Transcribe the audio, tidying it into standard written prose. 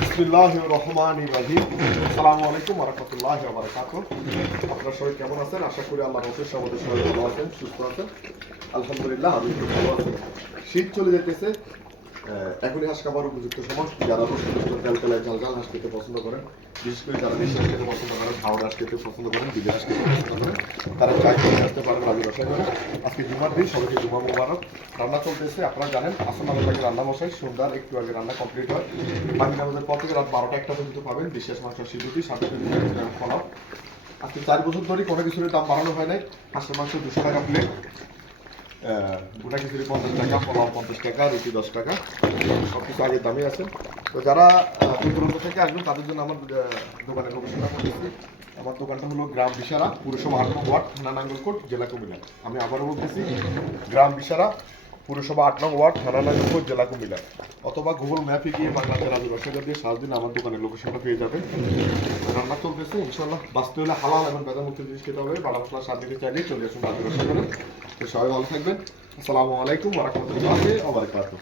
বিসমিল্লাহির রহমানির রহিম। আসসালামু আলাইকুম ওয়া রাহমাতুল্লাহি ওয়া বারাকাতুহু। আপনারা সবাই কেমন আছেন? আশা করি আল্লাহর রহমতে আমাদের সবাই ভালো আছেন, সুস্থ আছেন। আলহামদুলিল্লাহ আমি খুব ভালো আছি। শীত চলে যেতেছে, এখনই হাঁস খাবার উপযুক্ত সময়। যারা তেল তেলায় ঝাল ঝাল হাঁস খেতে পছন্দ করেন, বিশেষ করে যারা দেশি হাঁস খেতে পছন্দ করেন, হাওড়া হাঁস খেতে পছন্দ করেন, বিদেশ হাঁস খেতে পছন্দ করেন, তারা চাই চলে আসতে পারেন রাজু রসায় করে। আজকে জুমার দিন, সবাইকে জুমা মুবারক। রান্না চলতেছে, আপনারা জানেন আসন আগে রান্না বসাই, সন্ধ্যার একটু আগে রান্না কমপ্লিট হয়। বাকি আমাদের পর থেকে রাত 12টা 1টা পর্যন্ত পাবেন বিশেষ মাংস সিদ্ধি, সাথে ফলাও। আজকে 4 বছর ধরে কোনো কিছুর দাম বাড়ানো হয় নাই। হাঁসের মাংস 200 টাকা প্লেট, গোটা খিচুড়ি 50 টাকা, পোলাও 50 টাকা, রুটি 10 টাকা, সব কিছু আগের দামই আছে। তো যারা দূর দূরান্ত থেকে আসবেন তাদের জন্য আমার দোকানের লোকেশনটা বলতেছি। আমার দোকানটা হলো গ্রাম বিশারা, পুরসভা 8 নং ওয়ার্ড, থানা নাঙ্গলকোট, জেলা কুমিল্লা। আমি আবারও বলতেছি, গ্রাম বিশারা, পুরসভা 8 নং ওয়ার্ড, থানা নাঙ্গলকোট, জেলা কুমিল্লা। অথবা গুগল ম্যাপে গিয়ে বাংলাদেশের রাজু রসায়ন দিয়ে সার্চ দিন, আমার দোকানের লোকেশনটা পেয়ে যাবেন। রান্না চলতেছে, ইনশাল্লাহ বাঁচতে হলে হালাল এবং বেদামুক্ত জিনিস খেতে হবে। বাড়া মশলা স্বাদ দিতে চাইলেই চলে আসুন রাজু রসায়ন। তো সবাই ভালো থাকবেন। আসসালামু আলাইকুম ওয়া রাহমাতুল্লাহি ওয়া বারাকাতুহু।